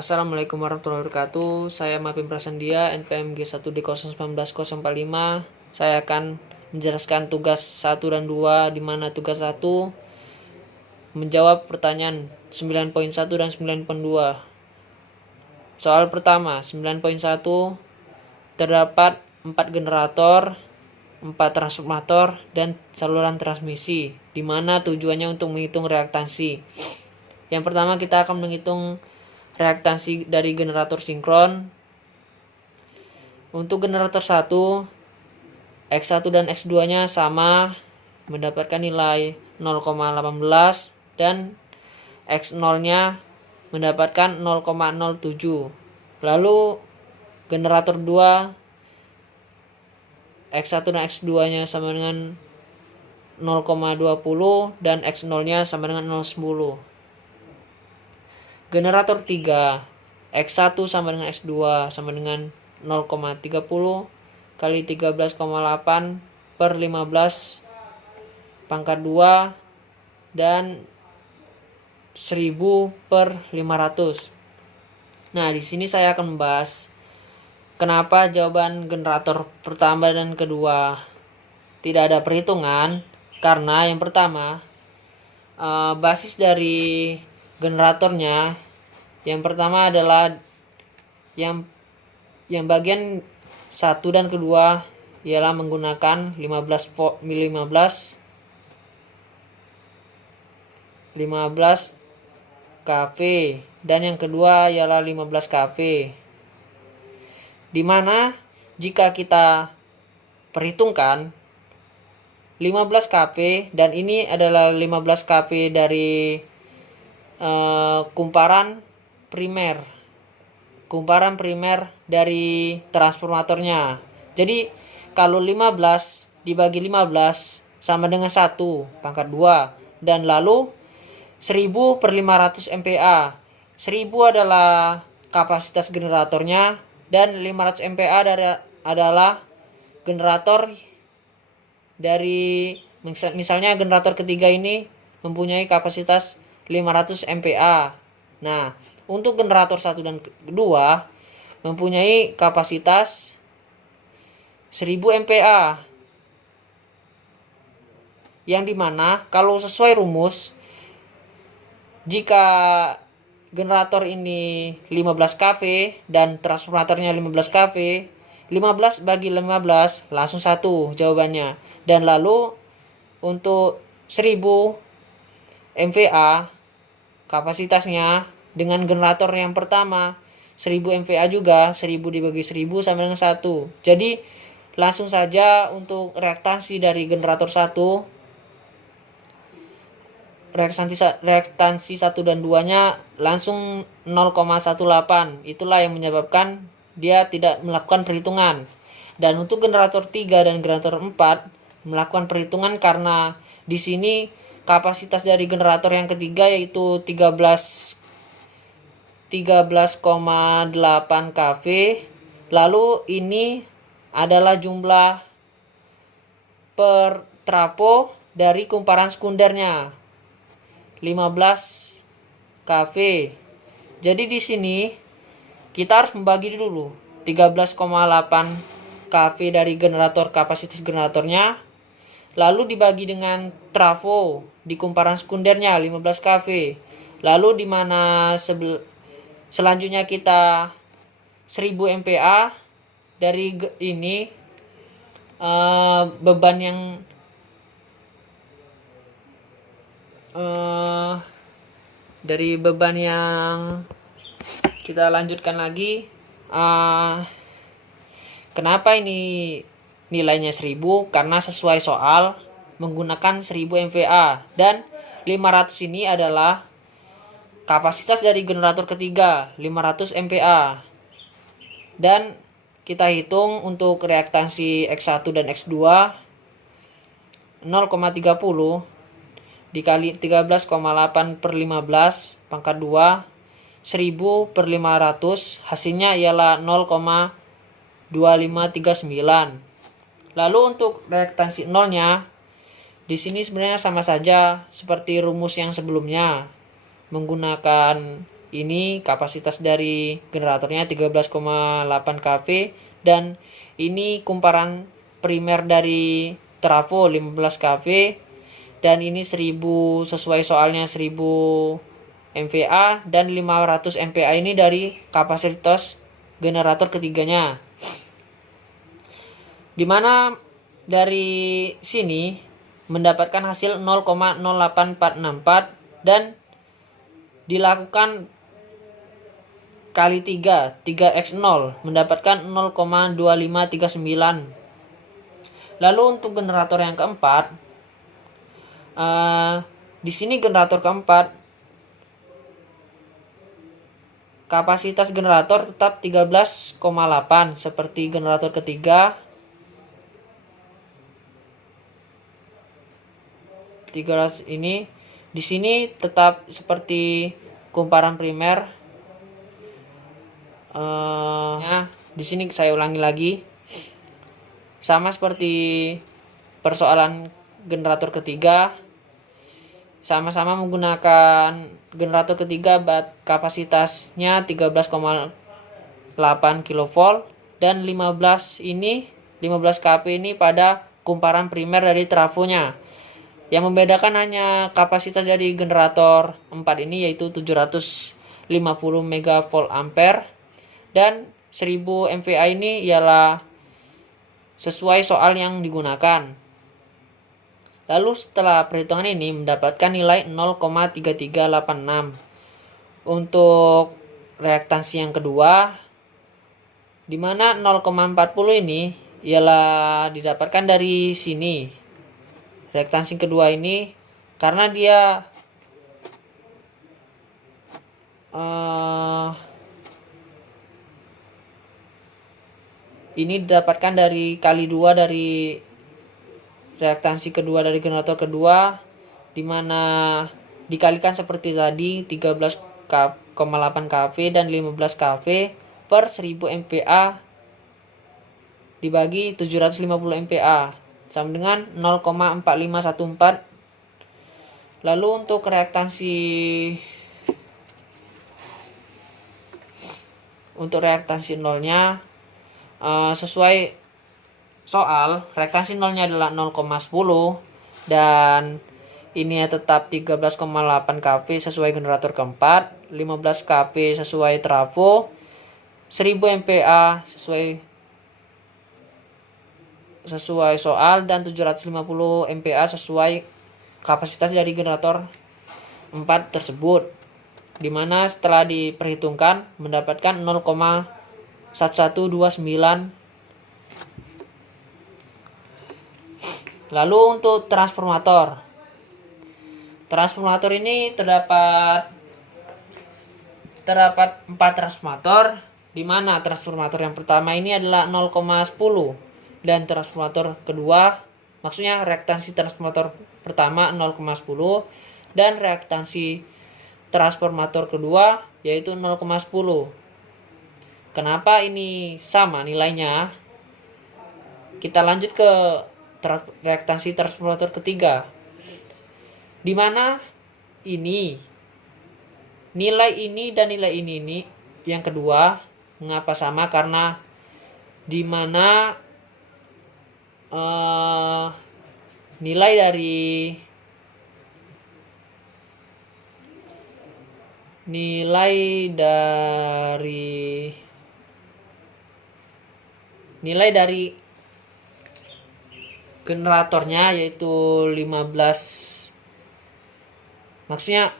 Assalamualaikum warahmatullahi wabarakatuh. Saya Mapim Prasandia, NPM G1D019045. Saya akan menjelaskan tugas 1 dan 2, di mana tugas 1 menjawab pertanyaan 9.1 dan 9.2. Soal pertama, 9.1, terdapat 4 generator, 4 transformator, dan saluran transmisi, di mana tujuannya untuk menghitung reaktansi. Yang pertama, kita akan menghitung reaktansi dari generator sinkron. Untuk generator 1, X1 dan X2 nya sama, mendapatkan nilai 0,18, dan X0 nya mendapatkan 0,07. Lalu generator 2, X1 dan X2 nya sama dengan 0,20 dan X0 nya sama dengan 0,10. Generator 3, X1 sama dengan X2 sama dengan 0,30 kali 13,8 per 15 pangkat 2 dan 1000 per 500. Nah, di sini saya akan membahas kenapa jawaban generator pertama dan kedua tidak ada perhitungan. Karena yang pertama, basis dari generatornya, yang pertama adalah yang bagian 1 dan kedua ialah menggunakan 15 kV, dan yang kedua ialah 15 kV, dimana jika kita perhitungkan 15 kV, dan ini adalah 15 kV dari kumparan primer dari transformatornya. Jadi kalau 15 dibagi 15 sama dengan 1 pangkat 2, dan lalu 1000 per 500 MPa. 1000 adalah kapasitas generatornya, dan 500 MPa adalah generator dari, misalnya generator ketiga ini mempunyai kapasitas 500 MPa. Nah, untuk generator 1 dan 2 mempunyai kapasitas 1000 MPa. Yang dimana kalau sesuai rumus, jika generator ini 15 kV dan transformatornya 15 kV, 15 bagi 15 langsung 1 jawabannya. Dan lalu untuk 1000 MVA kapasitasnya dengan generator yang pertama 1000 MVA juga, 1000 dibagi 1000 sama dengan 1. Jadi langsung saja untuk reaktansi dari generator 1, reaktansi 1 dan 2 nya langsung 0,18. Itulah yang menyebabkan dia tidak melakukan perhitungan. Dan untuk generator 3 dan generator 4 melakukan perhitungan, karena di sini kapasitas dari generator yang ketiga yaitu 13,8 kV. Lalu ini adalah jumlah per trafo dari kumparan sekundernya, 15 kV. Jadi di sini kita harus membagi dulu 13,8 kV dari generator, kapasitas generatornya, lalu dibagi dengan trafo di kumparan sekundernya 15 kV. Lalu di mana selanjutnya kita 1000 MPa dari ini beban yang dari beban yang kita lanjutkan lagi. Kenapa ini nilainya 1000? Karena sesuai soal menggunakan 1000 MVA, dan 500 ini adalah kapasitas dari generator ketiga, 500 MPa. Dan kita hitung untuk reaktansi X1 dan X2 0,30 dikali 13,8 per 15 pangkat 2 1000 per 500, hasilnya ialah 0,2539. Lalu untuk reaktansi nolnya, di sini sebenarnya sama saja seperti rumus yang sebelumnya, menggunakan Ini kapasitas dari generatornya 13,8 kV, dan ini kumparan primer dari trafo 15 kV, dan ini 1000 sesuai soalnya 1000 MVA, dan 500 MVA ini dari kapasitas generator ketiganya. Dimana dari sini mendapatkan hasil 0,08464 dan dilakukan kali 3x0 mendapatkan 0,2539. Lalu untuk generator yang keempat, di sini generator keempat kapasitas generator tetap 13,8 seperti generator ketiga. 300 ini di sini tetap seperti kumparan primer. Di sini saya ulangi lagi, sama seperti persoalan generator ketiga, sama-sama menggunakan generator ketiga kapasitasnya 13,8 kV dan 15 kV ini pada kumparan primer dari trafonya. Yang membedakan hanya kapasitas dari generator 4 ini, yaitu 750 MVA dan 1000 MVA ini ialah sesuai soal yang digunakan. Lalu setelah perhitungan ini mendapatkan nilai 0,3386. Untuk reaktansi yang kedua, di mana 0,40 ini ialah didapatkan dari sini. Reaktansi kedua ini karena dia ini didapatkan dari kali 2 dari reaktansi kedua dari generator kedua, dimana dikalikan seperti tadi 13,8 kV dan 15 kV per 1000 MVA dibagi 750 MVA sama dengan 0,4514. Lalu untuk reaktansi nolnya, sesuai soal reaktansi nolnya adalah 0,10 dan ini tetap 13,8 kV sesuai generator keempat, 15 kV sesuai trafo, 1000 MVA sesuai soal, dan 750 MVA sesuai kapasitas dari generator 4 tersebut, dimana setelah diperhitungkan mendapatkan 0,1129. Lalu untuk transformator ini terdapat 4 transformator, di mana transformator yang pertama ini adalah 0,10 dan transformator kedua, maksudnya reaktansi transformator pertama 0,10 dan reaktansi transformator kedua yaitu 0,10. Kenapa ini sama nilainya? Kita lanjut ke reaktansi transformator ketiga, di mana ini nilai ini dan nilai ini yang kedua. Mengapa sama? Karena di mana nilai dari generatornya yaitu 15, maksudnya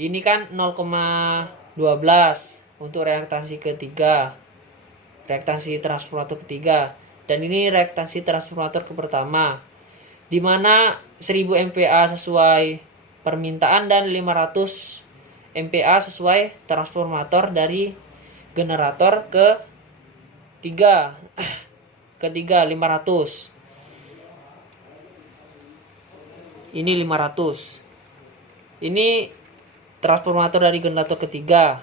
ini kan 0,12 untuk reaktansi ketiga, reaktansi transformator ketiga, dan ini reaktansi transformator ke pertama, di mana 1000 MVA sesuai permintaan dan 500 MVA sesuai transformator dari generator ketiga 500. Ini 500. Ini transformator dari generator ketiga,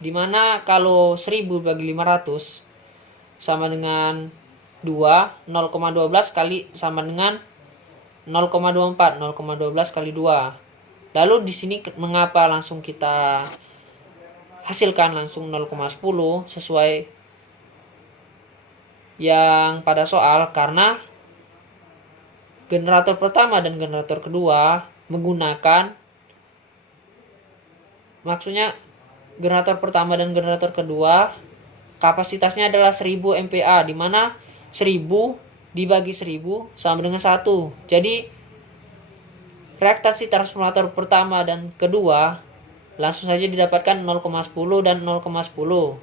dimana kalau 1000 bagi 500 sama dengan 2, 0,12 kali sama dengan 0,24, 0,12 kali 2. Lalu di sini mengapa langsung kita hasilkan langsung 0,10 sesuai yang pada soal? Karena generator pertama dan generator kedua menggunakan, maksudnya generator pertama dan generator kedua kapasitasnya adalah 1000 MPa, di mana 1000 dibagi 1000 sama dengan 1. Jadi reaktansi transformator pertama dan kedua langsung saja didapatkan 0,10 dan 0,10.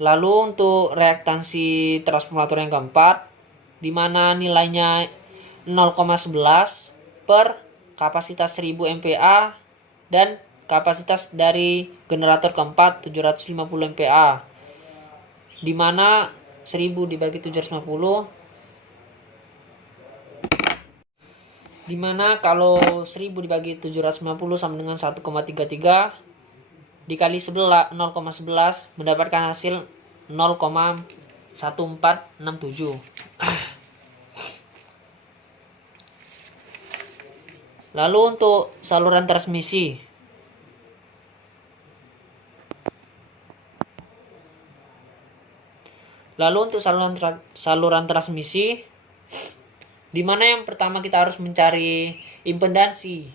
Lalu untuk reaktansi transformator yang keempat, di mana nilainya 0,11 per kapasitas 1000 MPa dan kapasitas dari generator keempat 750 MPa, di mana 1000 dibagi 750, di mana kalau 1000 dibagi 750 sama dengan 1,33 dikali 0,11 mendapatkan hasil 0,1467. Lalu untuk saluran transmisi, di mana yang pertama kita harus mencari impedansi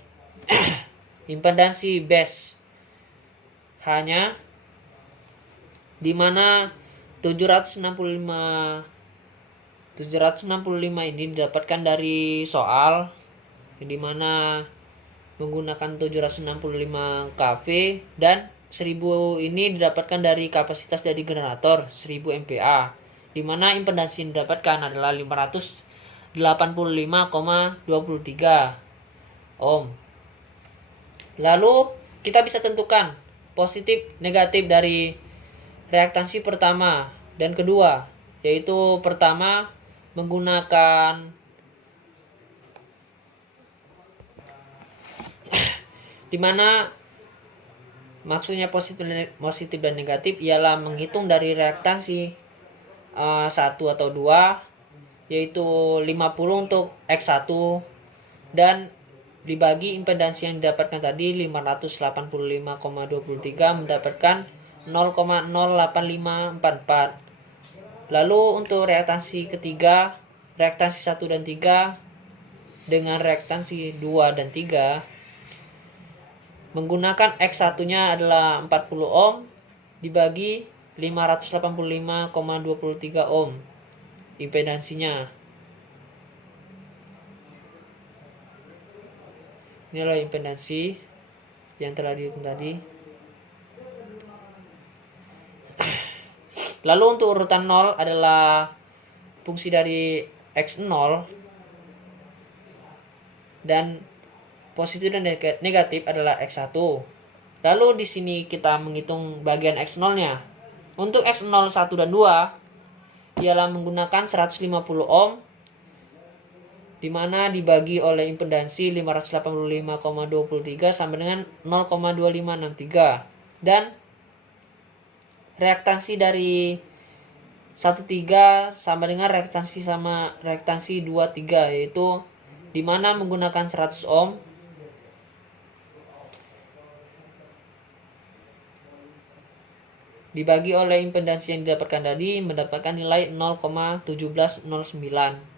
impedansi base, hanya di mana 765 ini didapatkan dari soal, di mana menggunakan 765 kV, dan 1000 ini didapatkan dari kapasitas dari generator 1000 MPa, di mana impedansi yang didapatkan adalah 585,23 ohm. Lalu kita bisa tentukan positif negatif dari reaktansi pertama dan kedua, yaitu pertama menggunakan di mana maksudnya positif dan negatif ialah menghitung dari reaktansi 1 atau 2, yaitu 50 untuk X1, dan dibagi impedansi yang didapatkan tadi 585,23 mendapatkan 0,08544. Lalu untuk reaktansi ketiga, reaktansi 1 dan 3 dengan reaktansi 2 dan 3 menggunakan X1-nya adalah 40 ohm dibagi 585,23 ohm impedansinya. Inilah impedansi yang telah dihitung tadi. Lalu untuk urutan 0 adalah fungsi dari X0, dan positif dan negatif adalah X1. Lalu di sini kita menghitung bagian X0-nya. Untuk X0 1 dan 2 ialah menggunakan 150 ohm, di mana dibagi oleh impedansi 585,23 sama dengan 0,2563, dan reaktansi dari 13 sama dengan reaktansi 23, yaitu di mana menggunakan 100 ohm dibagi oleh impedansi yang didapatkan tadi mendapatkan nilai 0,1709.